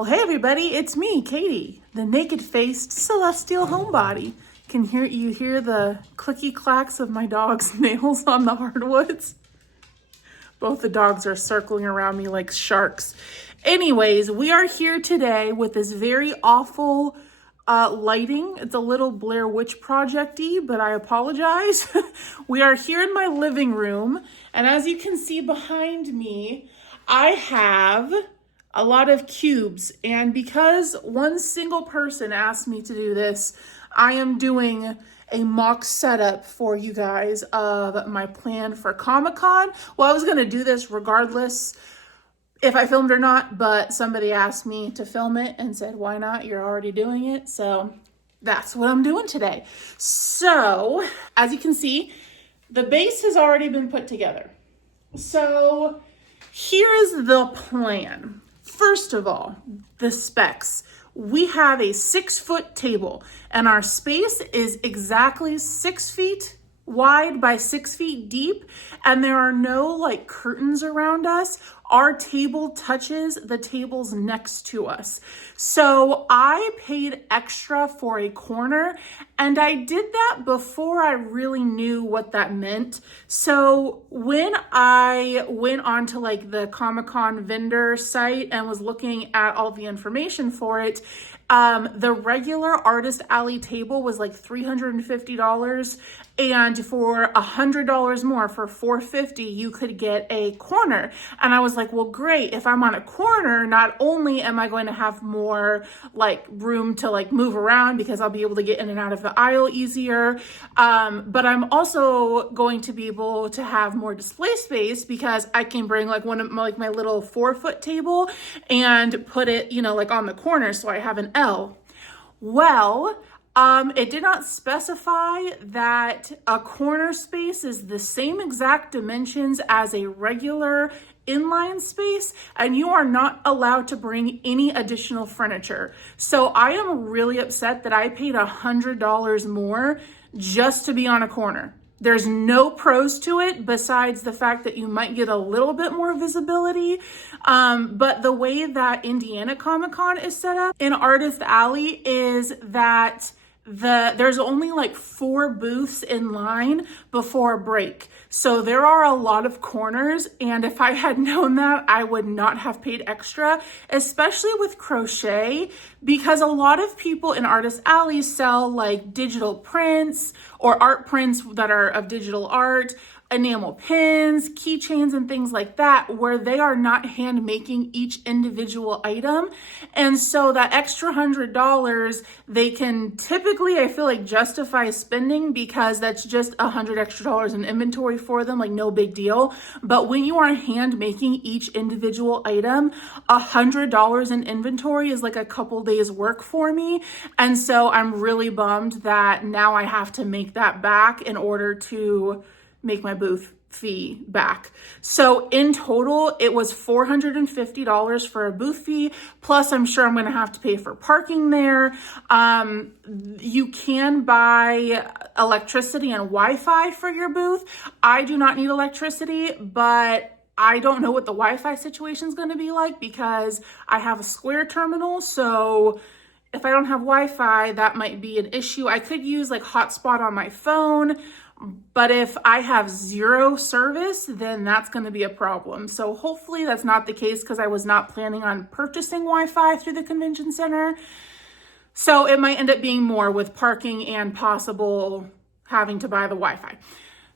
Well, hey everybody, it's me, Katie, the naked-faced celestial homebody. You hear the clicky clacks of my dog's nails on the hardwoods? Both the dogs are circling around me like sharks. Anyways, we are here today with this very awful lighting. It's a little Blair Witch Project-y, but I apologize. We are here in my living room, and as you can see behind me, I have a lot of cubes, and because one single person asked me to do this, I am doing a mock setup for you guys of my plan for ComicCon. Well, I was gonna do this regardless if I filmed or not, but somebody asked me to film it and said, why not? You're already doing it. So that's what I'm doing today. So as you can see, the base has already been put together. So here is the plan. First of all, the specs. We have a 6-foot table and our space is exactly 6 feet wide by 6 feet deep, and there are no like curtains around us. Our table touches the tables next to us. So I paid extra for a corner, and I did that before I really knew what that meant. So when I went onto like the ComicCon vendor site and was looking at all the information for it, the regular Artist Alley table was like $350, and for $100 more, for $450, you could get a corner. And I was like, well, great. If I'm on a corner, not only am I going to have more like room to like move around because I'll be able to get in and out of the aisle easier, but I'm also going to be able to have more display space because I can bring like one of my little 4-foot table and put it, like on the corner, so I have an L. Well, it did not specify that a corner space is the same exact dimensions as a regular inline space, and you are not allowed to bring any additional furniture. So I am really upset that I paid $100 more just to be on a corner. There's no pros to it besides the fact that you might get a little bit more visibility. But the way that Indiana Comic-Con is set up in Artist Alley is that there's only like 4 booths in line before a break. So there are a lot of corners, and if I had known that, I would not have paid extra, especially with crochet, because a lot of people in Artist Alley sell like digital prints or art prints that are of digital art, enamel pins, keychains, and things like that, where they are not hand making each individual item. And so that extra $100, they can typically, I feel like, justify spending because that's just $100 extra in inventory for them, like no big deal. But when you are hand making each individual item, $100 in inventory is like a couple days work for me. And so I'm really bummed that now I have to make that back in order to make my booth fee back. So in total, it was $450 for a booth fee, plus I'm sure I'm going to have to pay for parking there. You can buy electricity and Wi-Fi for your booth. I do not need electricity, but I don't know what the Wi-Fi situation is going to be like because I have a Square terminal. So if I don't have Wi-Fi, that might be an issue. I could use like hotspot on my phone, but if I have 0 service, then that's going to be a problem. So hopefully that's not the case because I was not planning on purchasing Wi-Fi through the convention center. So it might end up being more with parking and possible having to buy the Wi-Fi.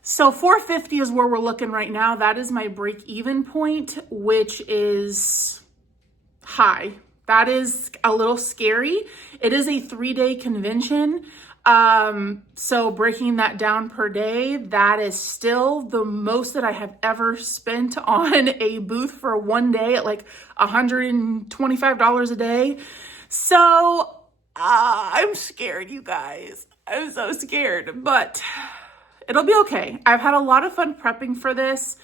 So $450 is where we're looking right now. That is my break-even point, which is high. That is a little scary. It is a 3-day convention. So breaking that down per day, that is still the most that I have ever spent on a booth for one day at like $125 a day. So I'm scared, you guys. I'm so scared, but it'll be okay. I've had a lot of fun prepping for this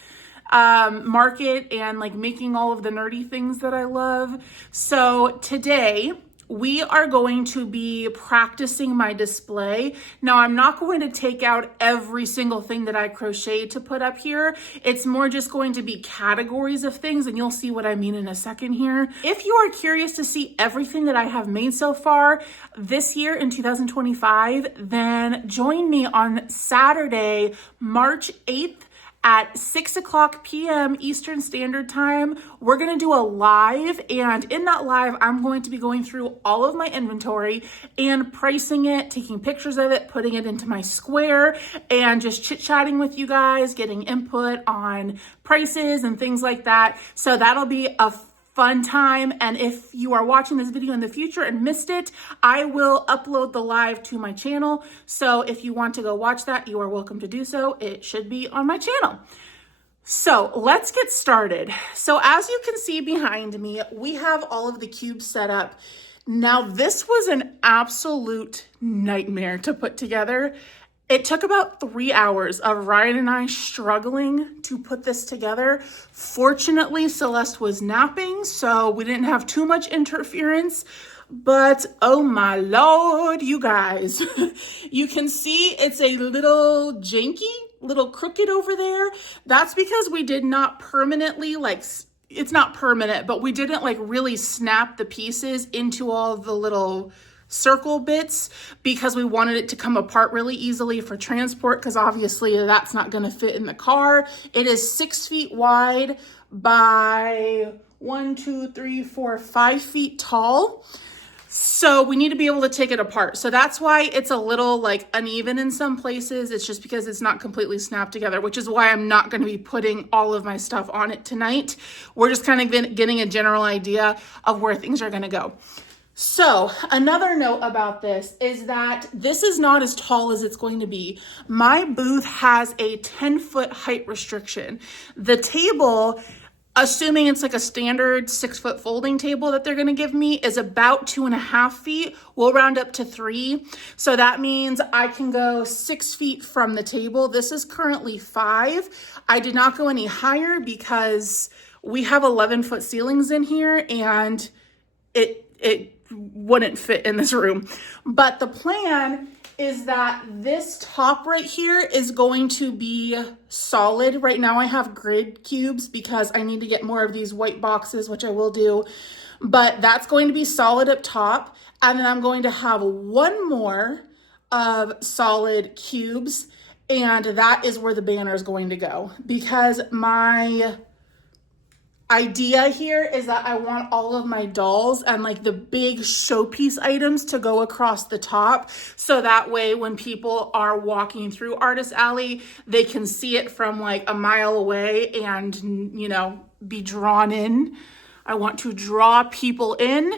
market and like making all of the nerdy things that I love. So today we are going to be practicing my display. Now, I'm not going to take out every single thing that I crocheted to put up here. It's more just going to be categories of things, and you'll see what I mean in a second here. If you are curious to see everything that I have made so far this year in 2025, then join me on Saturday, March 8th, at 6:00 p.m. Eastern Standard Time. We're gonna do a live, and in that live, I'm going to be going through all of my inventory and pricing it, taking pictures of it, putting it into my square, and just chit-chatting with you guys, getting input on prices and things like that. So that'll be a fun time. And if you are watching this video in the future and missed it, I will upload the live to my channel. So if you want to go watch that, you are welcome to do so. It should be on my channel. So let's get started. So as you can see behind me, we have all of the cubes set up. Now, this was an absolute nightmare to put together. It took about 3 hours of Ryan and I struggling to put this together. Fortunately, Celeste was napping, so we didn't have too much interference. But oh my Lord, you guys, you can see it's a little janky, little crooked over there. That's because we did not permanently, it's not permanent, but we didn't really snap the pieces into all the little circle bits because we wanted it to come apart really easily for transport, because obviously that's not going to fit in the car. It is 6 feet wide by 5 feet tall. So we need to be able to take it apart. So that's why it's a little uneven in some places. It's just because it's not completely snapped together, which is why I'm not going to be putting all of my stuff on it tonight. We're just kind of getting a general idea of where things are going to go. So another note about this is that this is not as tall as it's going to be. My booth has a 10-foot height restriction. The table, assuming it's a standard 6-foot folding table that they're going to give me, is about 2.5 feet. We'll round up to 3. So that means I can go 6 feet from the table. This is currently 5. I did not go any higher because we have 11-foot ceilings in here, and it wouldn't fit in this room. But the plan is that this top right here is going to be solid. Right now I have grid cubes because I need to get more of these white boxes, which I will do. But that's going to be solid up top. And then I'm going to have one more of solid cubes. And that is where the banner is going to go, because my idea here is that I want all of my dolls and the big showpiece items to go across the top. So that way when people are walking through Artist Alley, they can see it from a mile away and, be drawn in. I want to draw people in,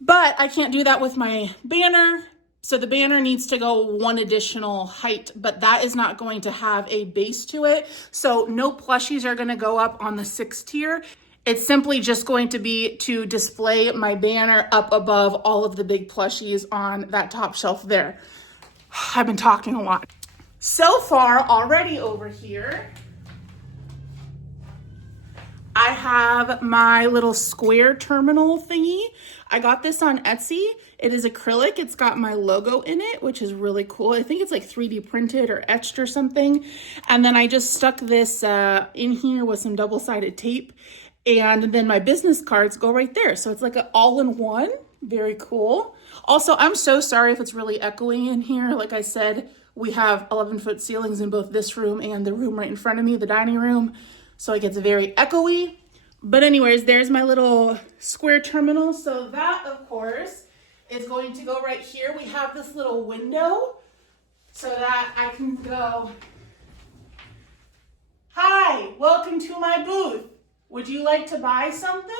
but I can't do that with my banner. So the banner needs to go one additional height, but that is not going to have a base to it. So no plushies are going to go up on the 6th tier. It's simply just going to be to display my banner up above all of the big plushies on that top shelf there. I've been talking a lot. So far already over here, I have my little square terminal thingy. I got this on Etsy. It is acrylic. It's got my logo in it, which is really cool. I think it's 3D printed or etched or something. And then I just stuck this in here with some double-sided tape. And then my business cards go right there. So it's an all-in-one. Very cool. Also, I'm so sorry if it's really echoey in here. Like I said, we have 11-foot ceilings in both this room and the room right in front of me, the dining room. So it gets very echoey. But anyways, there's my little square terminal. So that, of course, is going to go right here. We have this little window so that I can go, "Hi, welcome to my booth. Would you like to buy something?"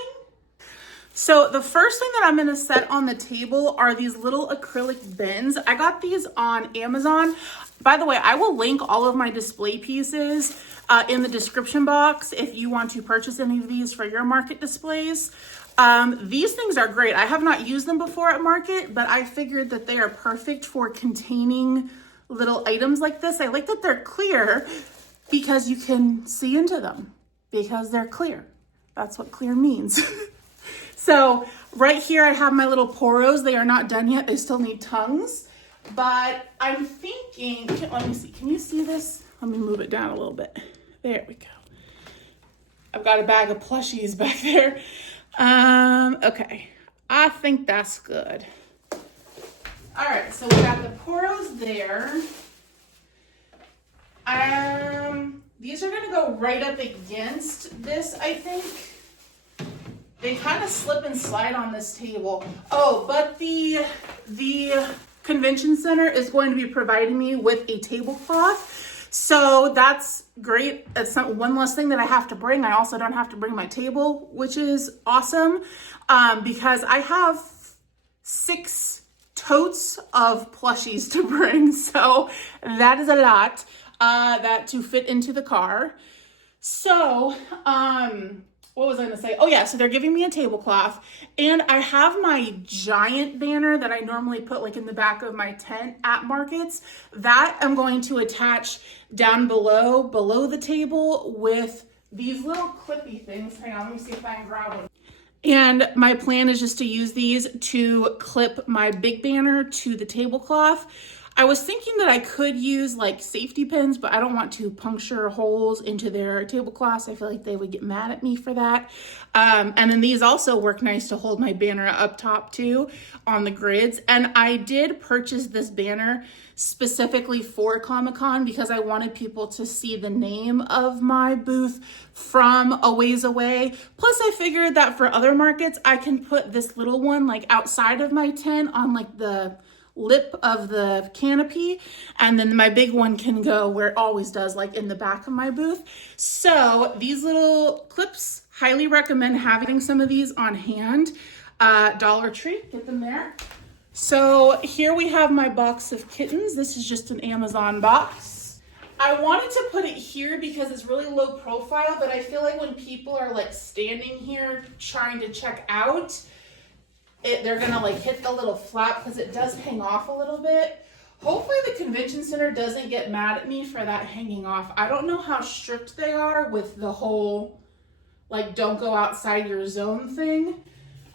So the first thing that I'm gonna set on the table are these little acrylic bins. I got these on Amazon. By the way, I will link all of my display pieces in the description box if you want to purchase any of these for your market displays. These things are great. I have not used them before at market, but I figured that they are perfect for containing little items like this. I like that they're clear because you can see into them because they're clear. That's what clear means. So right here I have my little poros. They are not done yet. They still need tongues. But I'm thinking, let me see. Can you see this? Let me move it down a little bit. There we go. I've got a bag of plushies back there. Okay. I think that's good. All right, so we got the poros there. These are gonna go right up against this, I think. They kind of slip and slide on this table. Oh, but the convention center is going to be providing me with a tablecloth. So that's great. It's not one less thing that I have to bring. I also don't have to bring my table, which is awesome, because I have 6 totes of plushies to bring. So that is a lot that to fit into the car. So, what was I gonna say? Oh yeah, so they're giving me a tablecloth, and I have my giant banner that I normally put like in the back of my tent at markets. That I'm going to attach down below the table with these little clippy things. Hang on, let me see if I can grab one. And my plan is just to use these to clip my big banner to the tablecloth. I was thinking that I could use like safety pins, but I don't want to puncture holes into their tablecloths. I feel like they would get mad at me for that. And then these also work nice to hold my banner up top too on the grids. And I did purchase this banner specifically for ComicCon because I wanted people to see the name of my booth from a ways away. Plus I figured that for other markets, I can put this little one like outside of my tent on like the lip of the canopy, and then my big one can go where it always does, like in the back of my booth. So these little clips, highly recommend having some of these on hand. Dollar Tree, get them there. So here we have my box of kittens. This is just an Amazon box. I wanted to put it here because it's really low profile, but I feel like when people are like standing here trying to check out, they're gonna like hit the little flap because it does hang off a little bit. Hopefully the convention center doesn't get mad at me for that hanging off. I don't know how strict they are with the whole like don't go outside your zone thing.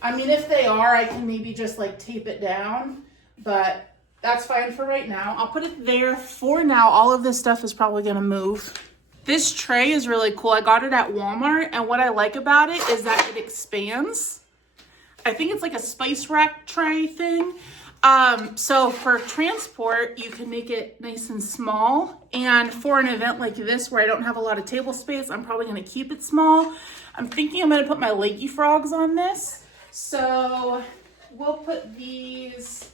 I mean, if they are, I can maybe just like tape it down, but that's fine for right now. I'll put it there for now. All of this stuff is probably gonna move. This tray is really cool. I got it at Walmart, and what I like about it is that it expands. I think it's like a spice rack tray thing. So for transport, you can make it nice and small. And for an event like this where I don't have a lot of table space, I'm probably gonna keep it small. I'm thinking I'm gonna put my leggy frogs on this. So we'll put these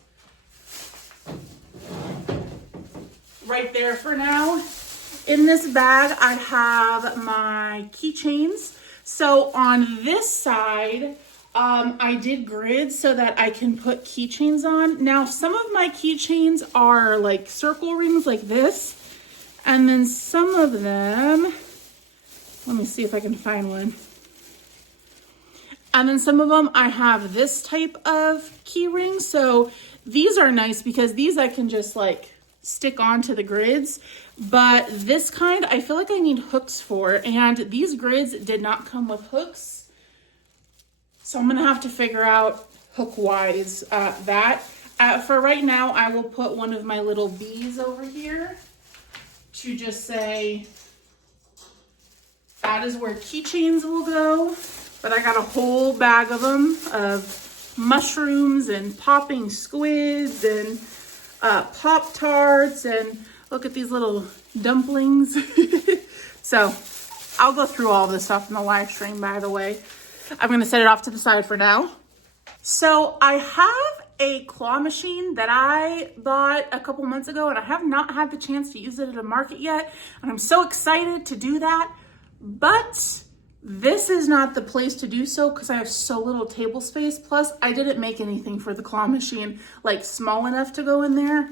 right there for now. In this bag, I have my keychains. So on this side, I did grids so that I can put keychains on. Now, some of my keychains are like circle rings like this. And then some of them, let me see if I can find one. And then some of them I have this type of key ring. So these are nice because these I can just like stick onto the grids. But this kind, I feel like I need hooks for. And these grids did not come with hooks. So I'm gonna have to figure out hook-wise that. For right now, I will put one of my little bees over here to just say that is where keychains will go. But I got a whole bag of them, of mushrooms and popping squids and Pop-Tarts, and look at these little dumplings. So I'll go through all this stuff in the live stream, by the way. I'm gonna set it off to the side for now. So I have a claw machine that I bought a couple months ago, and I have not had the chance to use it at a market yet. And I'm so excited to do that, but this is not the place to do so because I have so little table space. Plus I didn't make anything for the claw machine like small enough to go in there.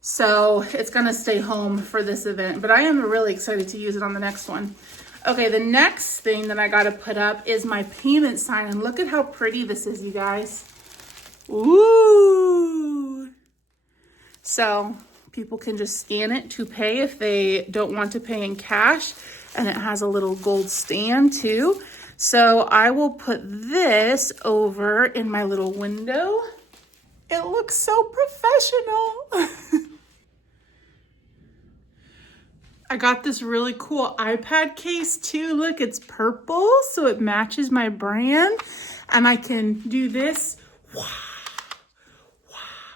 So it's gonna stay home for this event, but I am really excited to use it on the next one. Okay, the next thing that I gotta put up is my payment sign, and look at how pretty this is, you guys. Ooh. So people can just scan it to pay if they don't want to pay in cash, and it has a little gold stand too. So I will put this over in my little window. It looks so professional. I got this really cool iPad case too. Look, it's purple, so it matches my brand. And I can do this, wow,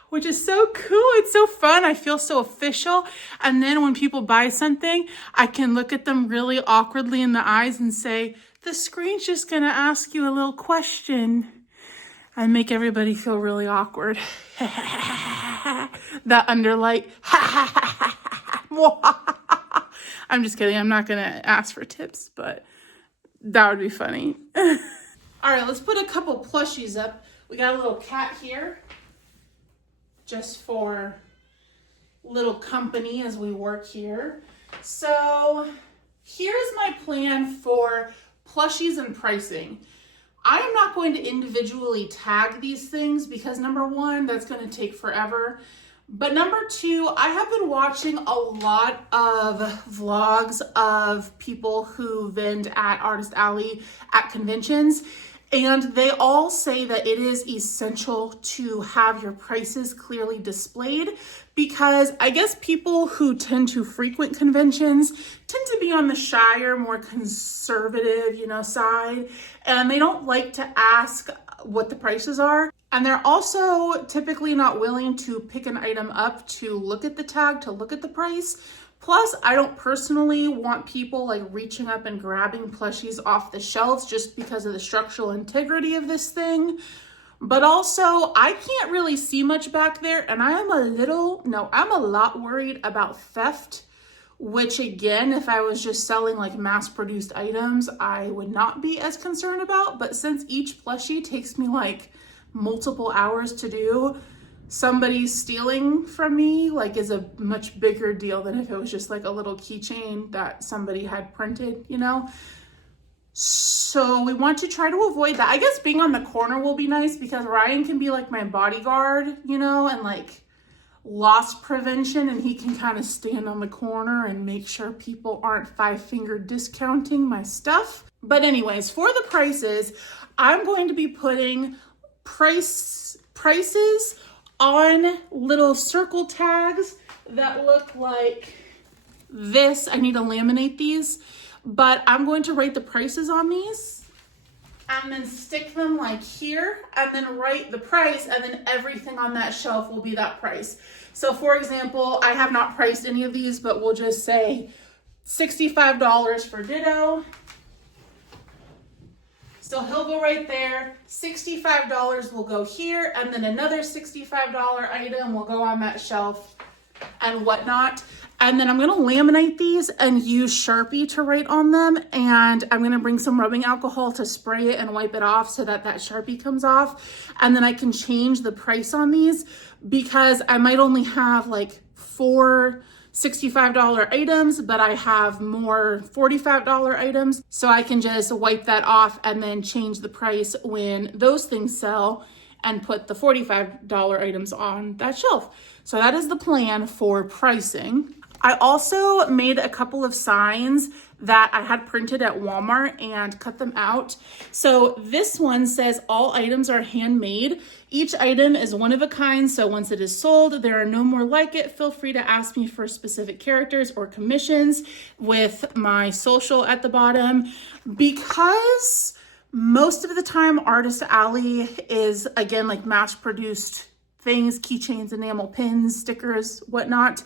which is so cool. It's so fun. I feel so official. And then when people buy something, I can look at them really awkwardly in the eyes and say, the screen's just gonna ask you a little question, and make everybody feel really awkward. That underlight. I'm just kidding. I'm not gonna ask for tips, but that would be funny. All right, let's put a couple plushies up. We got a little cat here, just for little company as we work here. So here's my plan for plushies and pricing. I am not going to individually tag these things because number one, that's going to take forever. But number two, I have been watching a lot of vlogs of people who vend at Artist Alley at conventions, and they all say that it is essential to have your prices clearly displayed because I guess people who tend to frequent conventions tend to be on the shyer, more conservative, side, and they don't like to ask what the prices are. And they're also typically not willing to pick an item up to look at the tag, to look at the price. Plus, I don't personally want people like reaching up and grabbing plushies off the shelves just because of the structural integrity of this thing. But also, I can't really see much back there, and I'm a lot worried about theft, which again, if I was just selling like mass-produced items, I would not be as concerned about. But since each plushie takes me like multiple hours to do, somebody stealing from me like is a much bigger deal than if it was just like a little keychain that somebody had printed, So we want to try to avoid that. I guess being on the corner will be nice because Ryan can be like my bodyguard, and like loss prevention, and he can kind of stand on the corner and make sure people aren't five-finger discounting my stuff. But anyways, for the prices, I'm going to be putting prices on little circle tags that look like this. I need to laminate these, but I'm going to write the prices on these and then stick them like here and then write the price, and then everything on that shelf will be that price. So for example, I have not priced any of these, but we'll just say $65 for Ditto. So he'll go right there, $65 will go here, and then another $65 item will go on that shelf and whatnot. And then I'm gonna laminate these and use Sharpie to write on them, and I'm gonna bring some rubbing alcohol to spray it and wipe it off so that that Sharpie comes off. And then I can change the price on these because I might only have like 4 $65 items, but I have more $45 items. So I can just wipe that off and then change the price when those things sell and put the $45 items on that shelf. So that is the plan for pricing. I also made a couple of signs that I had printed at Walmart and cut them out. So this one says all items are handmade. Each item is one of a kind, so once it is sold, there are no more like it. Feel free to ask me for specific characters or commissions, with my social at the bottom. Because most of the time Artist Alley is, again, like mass-produced things, keychains, enamel pins, stickers, whatnot,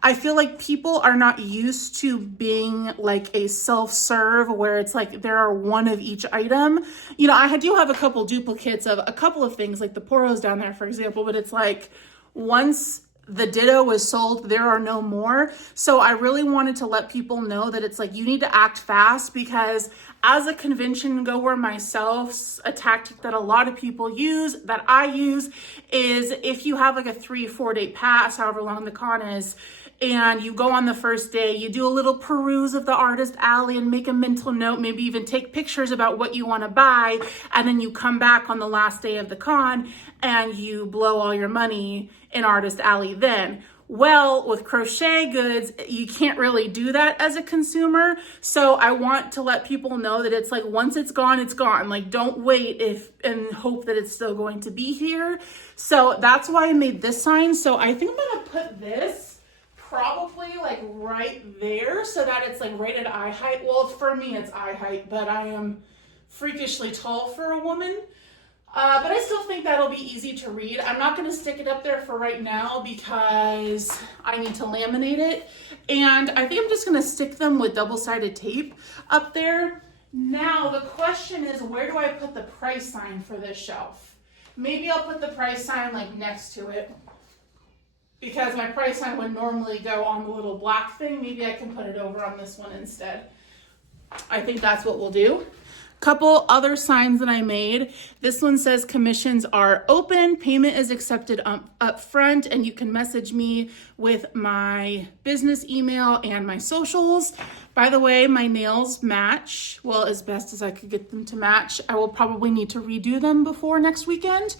I feel like people are not used to being like a self-serve where it's like there are one of each item. I do have a couple duplicates of a couple of things, like the Poros down there, for example, but it's like once the Ditto was sold, there are no more. So I really wanted to let people know that it's like you need to act fast, because as a convention goer myself, a tactic that a lot of people use, that I use, is if you have like a 3-4 day pass, however long the con is, and you go on the first day, you do a little peruse of the Artist Alley and make a mental note, maybe even take pictures about what you want to buy, and then you come back on the last day of the con and you blow all your money in Artist Alley then. Well, with crochet goods, you can't really do that as a consumer. So I want to let people know that it's like, once it's gone, it's gone. Like, don't wait and hope that it's still going to be here. So that's why I made this sign. So I think I'm gonna put this probably like right there so that it's like right at eye height. Well, for me, it's eye height, but I am freakishly tall for a woman. But I still think that'll be easy to read. I'm not going to stick it up there for right now because I need to laminate it. And I think I'm just going to stick them with double-sided tape up there. Now, the question is, where do I put the price sign for this shelf? Maybe I'll put the price sign like next to it, because my price sign would normally go on the little black thing. Maybe I can put it over on this one instead. I think that's what we'll do. Couple other signs that I made. This one says commissions are open, payment is accepted up front, and you can message me with my business email and my socials. By the way, my nails match, well, as best as I could get them to match. I will probably need to redo them before next weekend,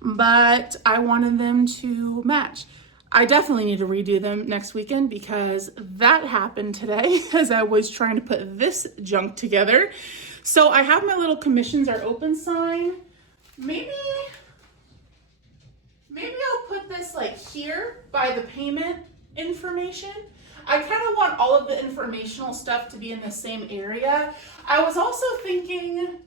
but I wanted them to match. I definitely need to redo them next weekend because that happened today as I was trying to put this junk together. So I have my little commissions are open sign. Maybe I'll put this like here by the payment information. I kind of want all of the informational stuff to be in the same area. I was also thinking,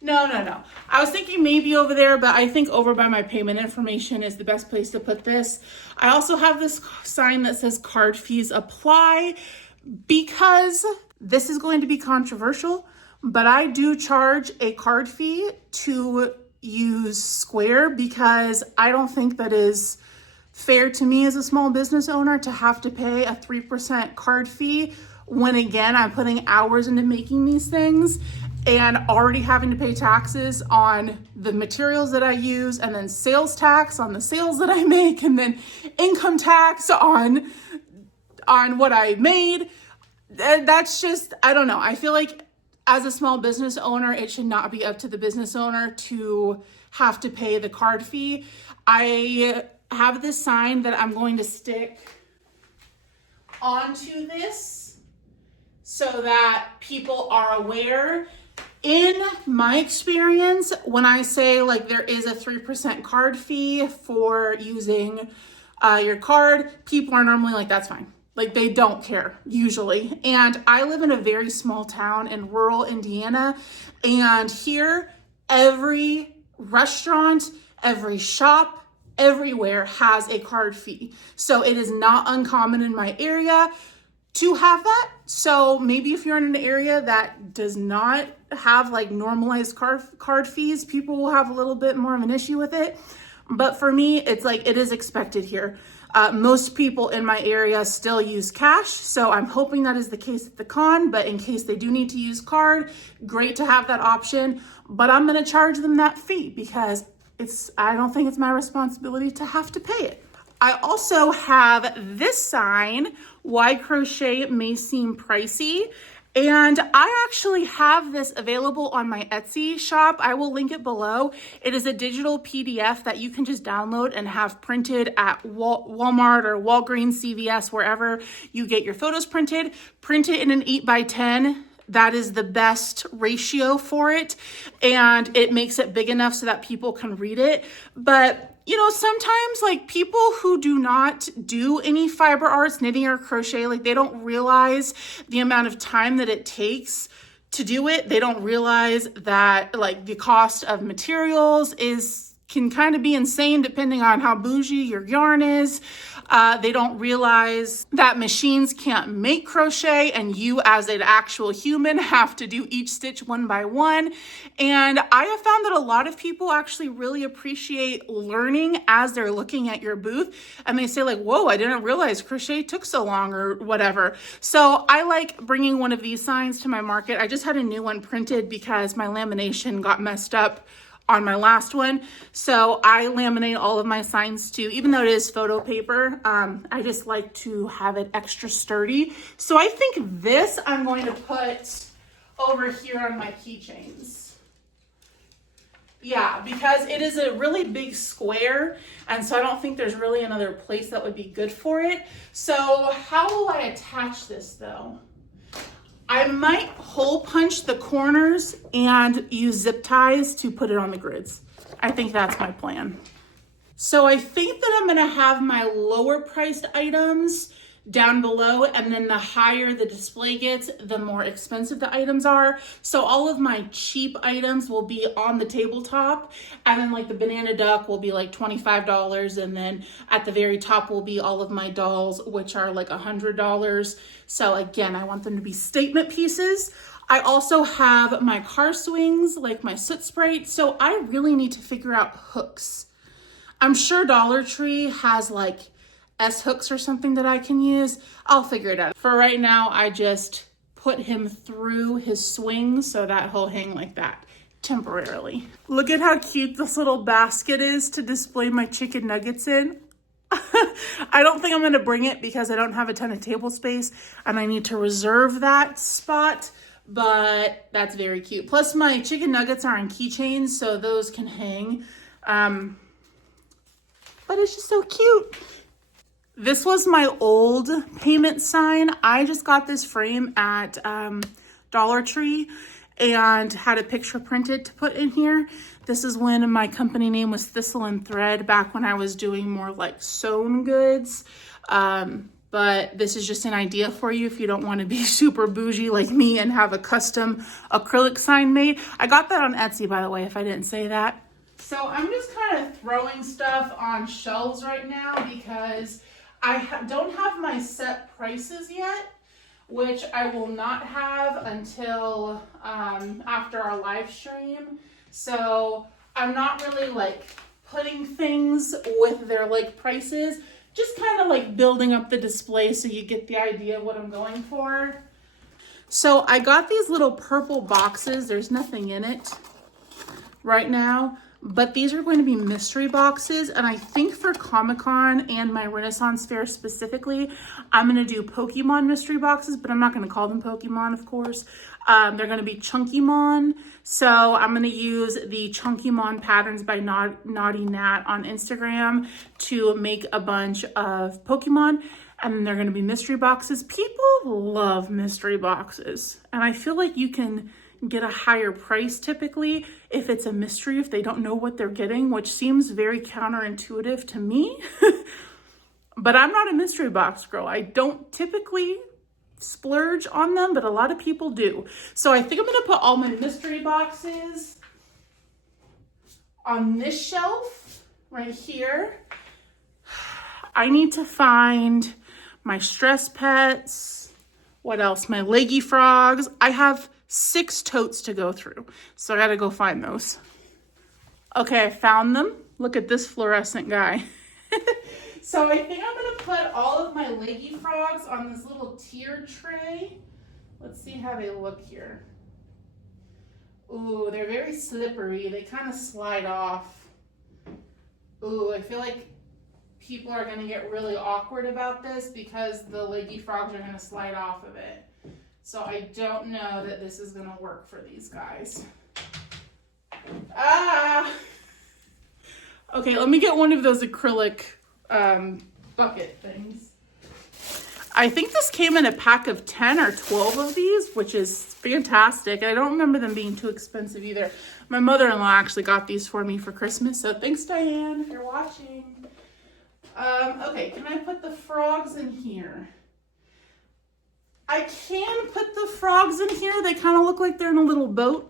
no. I was thinking maybe over there, but I think over by my payment information is the best place to put this. I also have this sign that says card fees apply because this is going to be controversial. But I do charge a card fee to use Square because I don't think that is fair to me as a small business owner to have to pay a 3% card fee when, again, I'm putting hours into making these things and already having to pay taxes on the materials that I use, and then sales tax on the sales that I make, and then income tax on what I made. That's just, I don't know. I feel like as a small business owner, it should not be up to the business owner to have to pay the card fee. I have this sign that I'm going to stick onto this so that people are aware. In my experience, when I say like there is a 3% card fee for using your card, people are normally like, that's fine. Like, they don't care usually. And I live in a very small town in rural Indiana. And here, every restaurant, every shop, everywhere has a card fee. So it is not uncommon in my area to have that. So maybe if you're in an area that does not have like normalized card fees, people will have a little bit more of an issue with it. But for me, it's like, it is expected here. Most people in my area still use cash, so I'm hoping that is the case at the con, but in case they do need to use card, great to have that option, but I'm gonna charge them that fee because I don't think it's my responsibility to have to pay it. I also have this sign, why crochet may seem pricey. And I actually have this available on my Etsy shop. I will link it below. It is a digital PDF that you can just download and have printed at Walmart or Walgreens, CVS, wherever you get your photos printed. Print it in an 8x10. That is the best ratio for it. And it makes it big enough so that people can read it. But you know, sometimes like people who do not do any fiber arts, knitting or crochet, like they don't realize the amount of time that it takes to do it. They don't realize that like the cost of materials can kind of be insane depending on how bougie your yarn is. They don't realize that machines can't make crochet and you as an actual human have to do each stitch one by one. And I have found that a lot of people actually really appreciate learning as they're looking at your booth and they say like, whoa, I didn't realize crochet took so long or whatever. So I like bringing one of these signs to my market. I just had a new one printed because my lamination got messed up on my last one. So I laminate all of my signs too, even though it is photo paper. I just like to have it extra sturdy. So I think this I'm going to put over here on my keychains. Yeah, because it is a really big square, and so I don't think there's really another place that would be good for it. So how will I attach this though? I might hole punch the corners and use zip ties to put it on the grids. I think that's my plan. So I think that I'm gonna have my lower priced items down below, and then the higher the display gets, the more expensive the items are. So all of my cheap items will be on the tabletop, and then like the banana duck will be like $25, and then at the very top will be all of my dolls, which are like $100. So again, I want them to be statement pieces. I also have my car swings, like my soot spray. So I really need to figure out hooks. I'm sure Dollar Tree has like S hooks or something that I can use. I'll figure it out. For right now, I just put him through his swing so that he'll hang like that temporarily. Look at how cute this little basket is to display my chicken nuggets in. I don't think I'm gonna bring it because I don't have a ton of table space and I need to reserve that spot, but that's very cute. Plus my chicken nuggets are on keychains, so those can hang. But it's just so cute. This was my old payment sign. I just got this frame at Dollar Tree and had a picture printed to put in here. This is when my company name was Thistle and Thread, back when I was doing more like sewn goods. But this is just an idea for you if you don't want to be super bougie like me and have a custom acrylic sign made. I got that on Etsy, by the way, if I didn't say that. So I'm just kind of throwing stuff on shelves right now because I don't have my set prices yet, which I will not have until after our live stream. So I'm not really like putting things with their like prices, just kind of like building up the display so you get the idea of what I'm going for. So I got these little purple boxes. There's nothing in it right now, but these are going to be mystery boxes. And I think for ComicCon and my Renaissance Fair specifically, I'm going to do Pokemon mystery boxes, but I'm not going to call them Pokemon, of course. They're going to be Chunkymon. So I'm going to use the Chunkymon patterns by Naughty Nat on Instagram to make a bunch of Pokemon. And then they're going to be mystery boxes. People love mystery boxes. And I feel like you can get a higher price typically if it's a mystery, if they don't know what they're getting, which seems very counterintuitive to me. But I'm not a mystery box girl. I don't typically splurge on them, but a lot of people do. So I think I'm gonna put all my mystery boxes on this shelf right here. I need to find my stress pets. What else? My leggy frogs. I have 6 totes to go through, so I gotta go find those. Okay, I found them. Look at this fluorescent guy. So I think I'm gonna put all of my leggy frogs on this little tier tray. Let's see how they look here. Ooh, they're very slippery. They kind of slide off. Ooh, I feel like people are gonna get really awkward about this because the leggy frogs are gonna slide off of it. So I don't know that this is gonna work for these guys. Ah! Okay, let me get one of those acrylic bucket things. I think this came in a pack of 10 or 12 of these, which is fantastic. I don't remember them being too expensive either. My mother-in-law actually got these for me for Christmas, so thanks, Diane, if you're watching. Okay, can I put the frogs in here? I can put the frogs in here. They kind of look like they're in a little boat.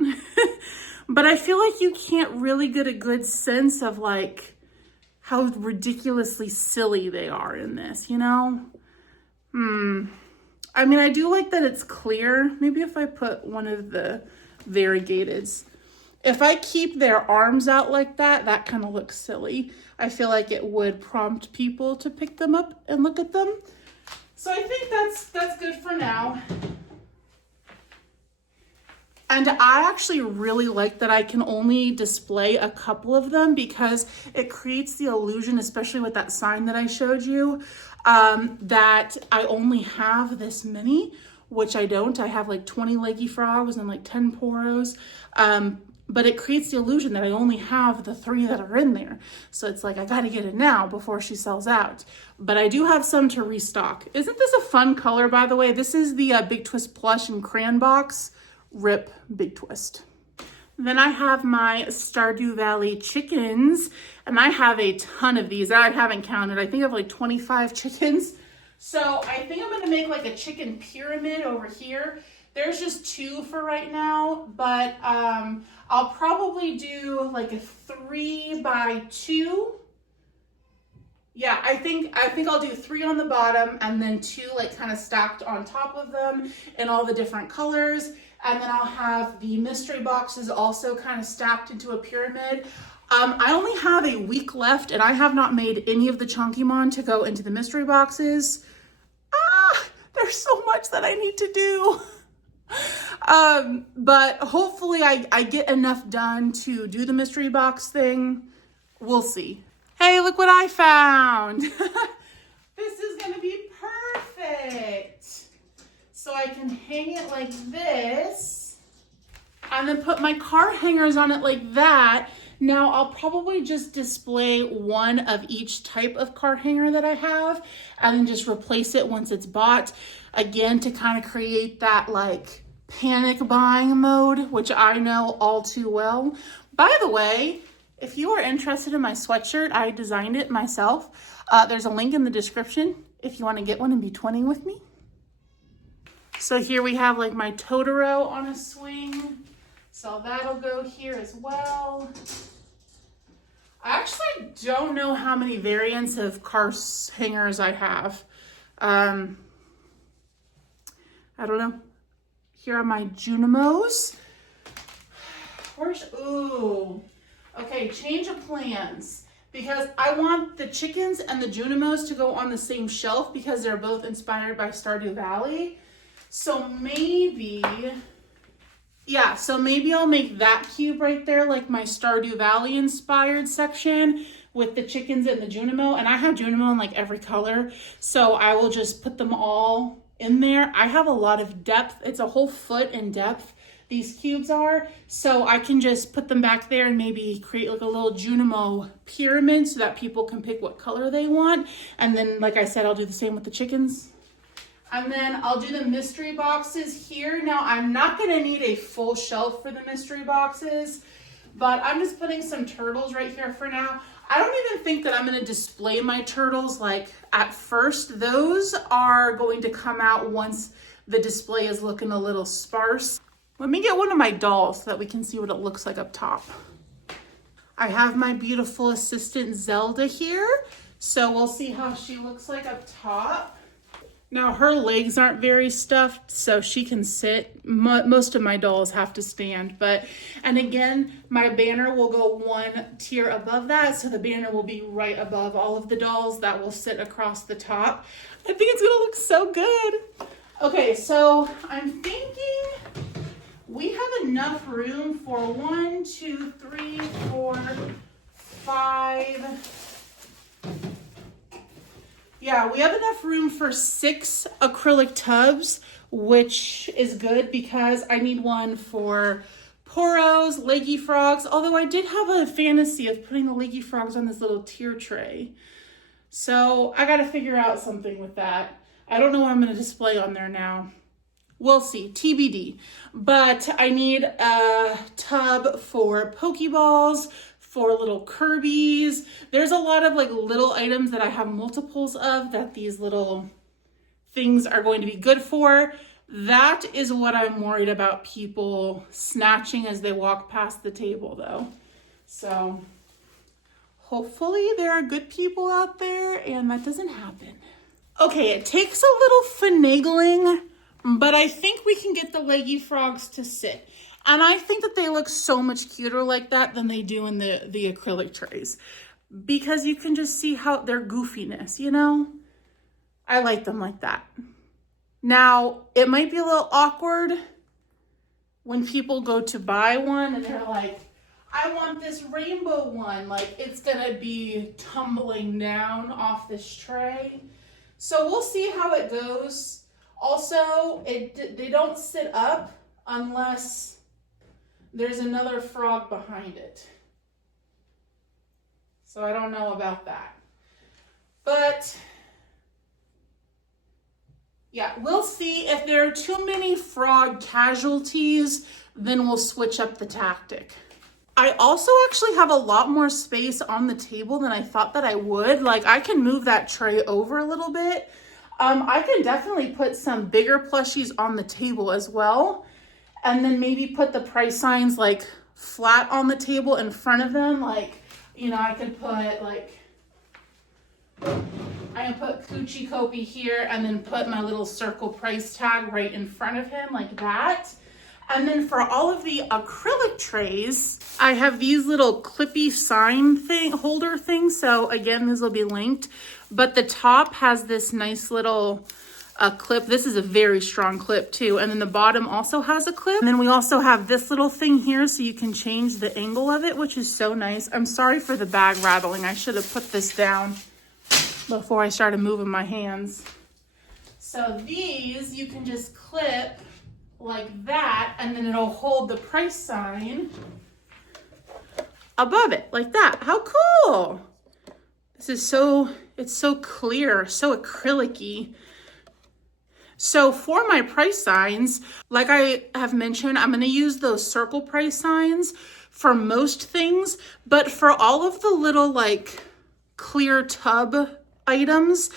But I feel like you can't really get a good sense of like how ridiculously silly they are in this, you know? I mean, I do like that it's clear. Maybe if I put one of the variegateds. If I keep their arms out like that, that kind of looks silly. I feel like it would prompt people to pick them up and look at them. So I think that's good for now. And I actually really like that I can only display a couple of them because it creates the illusion, especially with that sign that I showed you, that I only have this many, which I don't. I have like 20 leggy frogs and like 10 poros. but it creates the illusion that I only have the 3 that are in there. So it's like, I gotta get it now before she sells out. But I do have some to restock. Isn't this a fun color, by the way? This is the Big Twist Plush and Crayon Box. Rip Big Twist. Then I have my Stardew Valley chickens, and I have a ton of these. I haven't counted. I think I have like 25 chickens. So I think I'm gonna make like a chicken pyramid over here. There's just 2 for right now, but I'll probably do like a 3 by 2. Yeah, I think I'll do 3 on the bottom and then 2 like kind of stacked on top of them in all the different colors. And then I'll have the mystery boxes also kind of stacked into a pyramid. I only have a week left and I have not made any of the Chunkymon to go into the mystery boxes. There's so much that I need to do. But hopefully I get enough done to do the mystery box thing. We'll see. Hey, look what I found. This is gonna be perfect. So I can hang it like this and then put my card hangers on it like that. Now I'll probably just display one of each type of card hanger that I have and then just replace it once it's bought. Again, to kind of create that like panic buying mode, which I know all too well. By the way, if you are interested in my sweatshirt, I designed it myself. There's a link in the description if you want to get one and be twinning with me. So here we have like my Totoro on a swing. So that'll go here as well. I actually don't know how many variants of car hangers I have. I don't know. Here are my Junimos. Ooh. Okay, change of plans. Because I want the chickens and the Junimos to go on the same shelf because they're both inspired by Stardew Valley. So maybe I'll make that cube right there, like my Stardew Valley inspired section with the chickens and the Junimo. And I have Junimo in like every color. So I will just put them all in there. I have a lot of depth. It's a whole foot in depth, these cubes are. So I can just put them back there and maybe create like a little Junimo pyramid so that people can pick what color they want. And then, like I said, I'll do the same with the chickens. And then I'll do the mystery boxes here. Now, I'm not gonna need a full shelf for the mystery boxes, but I'm just putting some turtles right here for now. I don't even think that I'm gonna display my turtles like at first. Those are going to come out once the display is looking a little sparse. Let me get one of my dolls so that we can see what it looks like up top. I have my beautiful assistant Zelda here. So we'll see how she looks like up top. Now her legs aren't very stuffed, so she can sit. Most of my dolls have to stand, and again, my banner will go one tier above that, so the banner will be right above all of the dolls that will sit across the top. I think it's gonna look so good. Okay, so I'm thinking we have enough room for 1, 2, 3, 4, 5. Yeah, we have enough room for 6 acrylic tubs, which is good because I need one for Poros, leggy frogs, although I did have a fantasy of putting the leggy frogs on this little tier tray. So I gotta figure out something with that. I don't know what I'm gonna display on there now. We'll see, TBD. But I need a tub for Pokeballs, for little Kirby's. There's a lot of like little items that I have multiples of that these little things are going to be good for. That is what I'm worried about people snatching as they walk past the table though. So hopefully there are good people out there and that doesn't happen. Okay, it takes a little finagling, but I think we can get the leggy frogs to sit. And I think that they look so much cuter like that than they do in the acrylic trays. Because you can just see how their goofiness, you know? I like them like that. Now, it might be a little awkward when people go to buy one and they're like, I want this rainbow one. Like, it's gonna be tumbling down off this tray. So we'll see how it goes. Also, they don't sit up unless there's another frog behind it. So I don't know about that. But yeah, we'll see. If there are too many frog casualties, then we'll switch up the tactic. I also actually have a lot more space on the table than I thought that I would. Like, I can move that tray over a little bit. I can definitely put some bigger plushies on the table as well. And then maybe put the price signs like flat on the table in front of them. Like, you know, I could put like, I can put Coochie Copy here and then put my little circle price tag right in front of him like that. And then for all of the acrylic trays, I have these little clippy sign holder things. So again, this will be linked, but the top has this nice little clip. This is a very strong clip too. And then the bottom also has a clip. And then we also have this little thing here so you can change the angle of it, which is so nice. I'm sorry for the bag rattling. I should have put this down before I started moving my hands. So these you can just clip like that, and then it'll hold the price sign above it like that. How cool! This is it's so clear, so acrylic-y. So for my price signs, like I have mentioned, I'm going to use those circle price signs for most things, but for all of the little like clear tub items,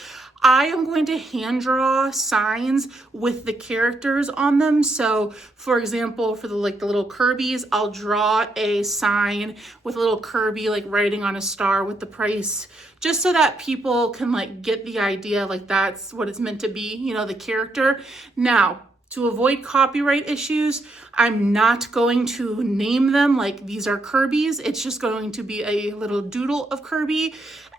I am going to hand draw signs with the characters on them. So for example, for the little Kirby's, I'll draw a sign with a little Kirby like writing on a star with the price, just so that people can like get the idea, like that's what it's meant to be, you know, the character. Now, to avoid copyright issues, I'm not going to name them like these are Kirby's. It's just going to be a little doodle of Kirby.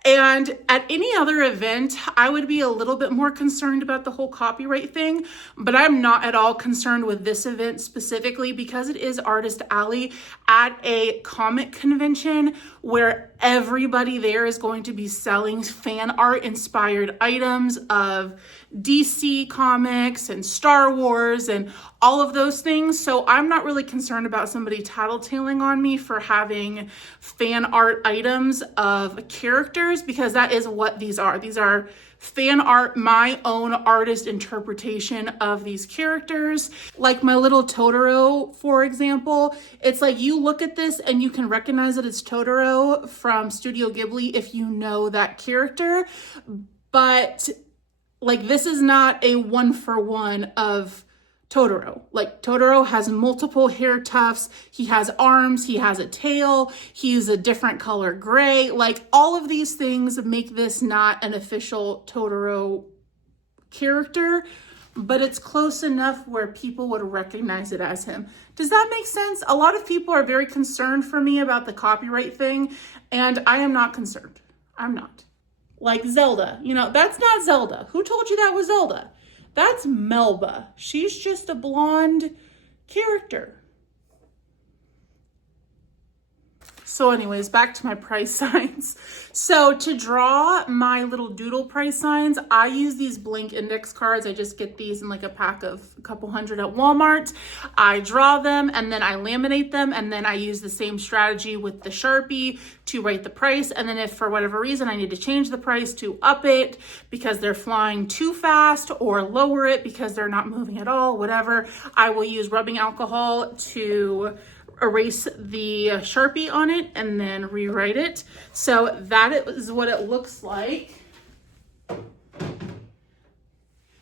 And at any other event, I would be a little bit more concerned about the whole copyright thing, but I'm not at all concerned with this event specifically because it is Artist Alley at a comic convention where everybody there is going to be selling fan art inspired items of DC comics and Star Wars and all of those things. So I'm not really concerned about somebody tattletaling on me for having fan art items of characters, because that is what these are. These are fan art, my own artist interpretation of these characters. Like my little Totoro, for example, it's like you look at this and you can recognize that it's Totoro from Studio Ghibli if you know that character, but like this is not a one-for-one of Totoro. Like Totoro has multiple hair tufts, he has arms, he has a tail, he's a different color gray. Like all of these things make this not an official Totoro character, but it's close enough where people would recognize it as him. Does that make sense? A lot of people are very concerned for me about the copyright thing, and I am not concerned. I'm not. Like Zelda, you know, that's not Zelda. Who told you that was Zelda? That's Melba. She's just a blonde character. So anyways, back to my price signs. So to draw my little doodle price signs, I use these blank index cards. I just get these in like a pack of a couple hundred at Walmart. I draw them and then I laminate them, and then I use the same strategy with the Sharpie to write the price. And then if for whatever reason I need to change the price to up it because they're flying too fast, or lower it because they're not moving at all, whatever, I will use rubbing alcohol to erase the Sharpie on it and then rewrite it. So that is what it looks like.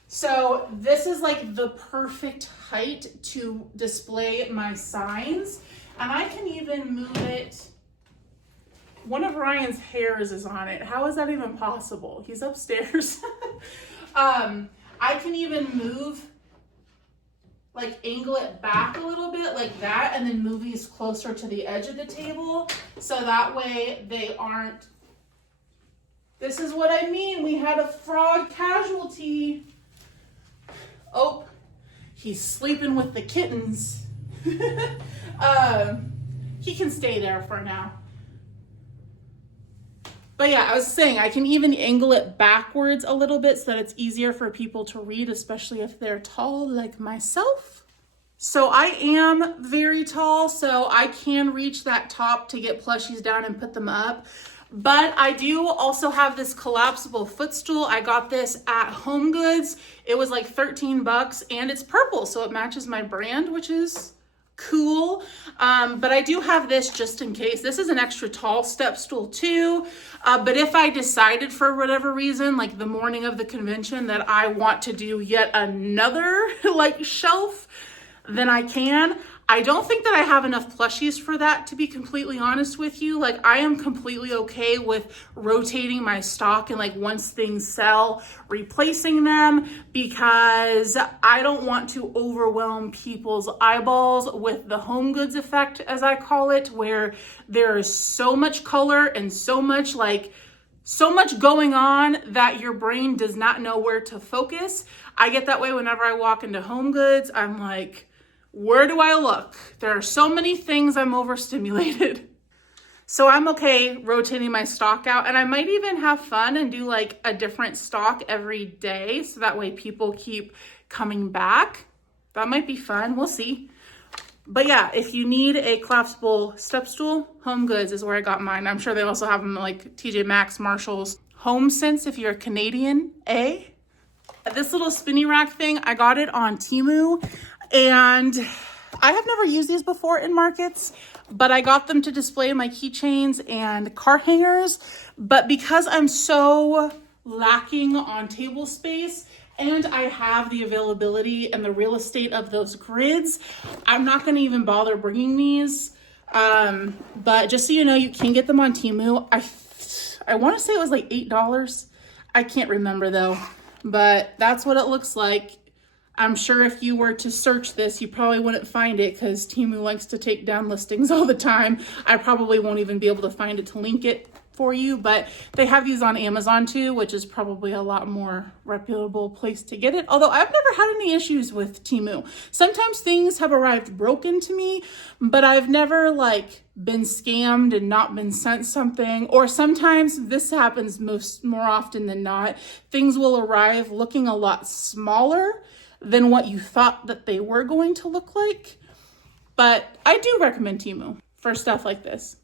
So this is like the perfect height to display my signs, and I can even move it. One of Ryan's hairs is on it. How is that even possible? He's upstairs. I can even move, like angle it back a little bit like that, and then move these closer to the edge of the table so that way they aren't. This is what I mean. We had a frog casualty. Oh, he's sleeping with the kittens. He can stay there for now. But yeah, I was saying I can even angle it backwards a little bit so that it's easier for people to read, especially if they're tall like myself. So I am very tall, so I can reach that top to get plushies down and put them up. But I do also have this collapsible footstool. I got this at Home Goods. It was like 13 bucks and it's purple, so it matches my brand, which is cool. But I do have this just in case. This is an extra tall step stool too. But if I decided for whatever reason, like the morning of the convention, that I want to do yet another like shelf, then I can. I don't think that I have enough plushies for that, to be completely honest with you. Like, I am completely okay with rotating my stock and like once things sell, replacing them, because I don't want to overwhelm people's eyeballs with the Home Goods effect, as I call it, where there is so much color and so much going on that your brain does not know where to focus. I get that way whenever I walk into Home Goods. I'm like, where do I look? There are so many things, I'm overstimulated. So I'm okay rotating my stock out, and I might even have fun and do like a different stock every day, so that way people keep coming back. That might be fun, we'll see. But yeah, if you need a collapsible step stool, Home Goods is where I got mine. I'm sure they also have them like TJ Maxx, Marshalls, HomeSense if you're a Canadian, eh? This little spinny rack thing, I got it on Temu. And I have never used these before in markets, but I got them to display my keychains and car hangers. But because I'm so lacking on table space and I have the availability and the real estate of those grids, I'm not going to even bother bringing these. But just so you know, you can get them on Temu. I want to say it was like $8. I can't remember though, but that's what it looks like. I'm sure if you were to search this, you probably wouldn't find it because Temu likes to take down listings all the time. I probably won't even be able to find it to link it for you, but they have these on Amazon too, which is probably a lot more reputable place to get it. Although I've never had any issues with Temu. Sometimes things have arrived broken to me, but I've never like been scammed and not been sent something. Or sometimes this happens more often than not. Things will arrive looking a lot smaller than what you thought that they were going to look like. But I do recommend Temu for stuff like this.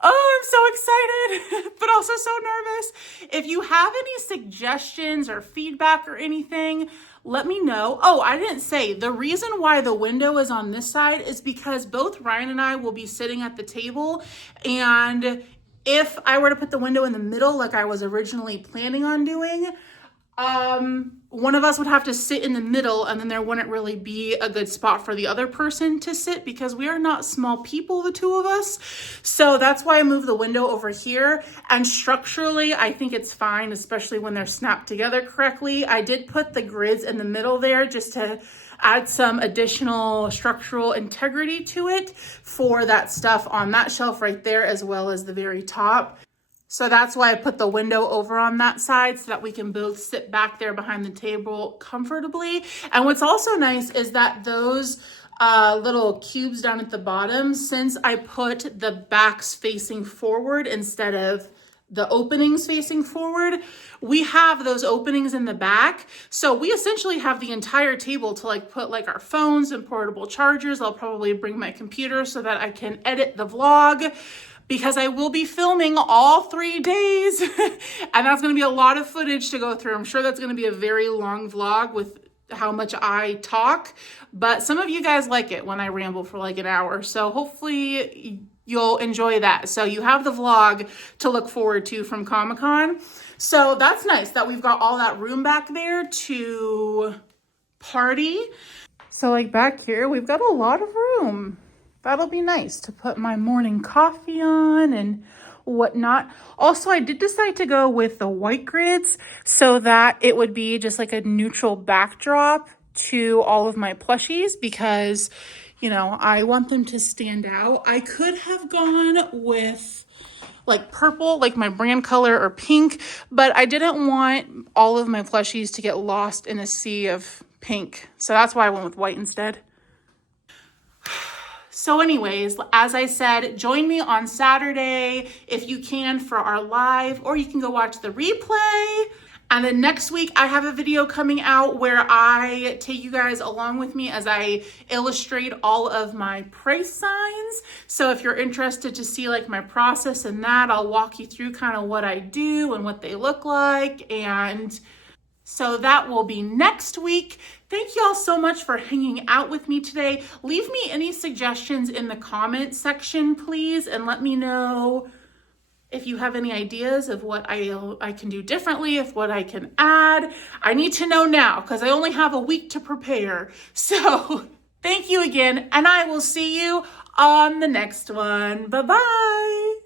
Oh, I'm so excited, but also so nervous. If you have any suggestions or feedback or anything, let me know. Oh, I didn't say, the reason why the window is on this side is because both Ryan and I will be sitting at the table, and if I were to put the window in the middle like I was originally planning on doing, one of us would have to sit in the middle, and then there wouldn't really be a good spot for the other person to sit because we are not small people, the two of us. So that's why I moved the window over here. And structurally, I think it's fine, especially when they're snapped together correctly. I did put the grids in the middle there just to add some additional structural integrity to it for that stuff on that shelf right there, as well as the very top. So that's why I put the window over on that side so that we can both sit back there behind the table comfortably. And what's also nice is that those little cubes down at the bottom, since I put the backs facing forward instead of the openings facing forward, we have those openings in the back. So we essentially have the entire table to like put like our phones and portable chargers. I'll probably bring my computer so that I can edit the vlog, because I will be filming all 3 days and that's gonna be a lot of footage to go through. I'm sure that's gonna be a very long vlog with how much I talk, but some of you guys like it when I ramble for like an hour. So hopefully you'll enjoy that. So you have the vlog to look forward to from ComicCon. So that's nice that we've got all that room back there to party. So like back here, we've got a lot of room. That'll be nice to put my morning coffee on and whatnot. Also, I did decide to go with the white grids so that it would be just like a neutral backdrop to all of my plushies because, you know, I want them to stand out. I could have gone with like purple, like my brand color, or pink, but I didn't want all of my plushies to get lost in a sea of pink. So that's why I went with white instead. So anyways, as I said, join me on Saturday if you can for our live, or you can go watch the replay. And then next week, I have a video coming out where I take you guys along with me as I illustrate all of my price signs. So if you're interested to see like my process and that, I'll walk you through kind of what I do and what they look like. And so that will be next week. Thank you all so much for hanging out with me today. Leave me any suggestions in the comment section, please, and let me know if you have any ideas of what I can do differently, if what I can add. I need to know now because I only have a week to prepare. So thank you again, and I will see you on the next one. Bye-bye.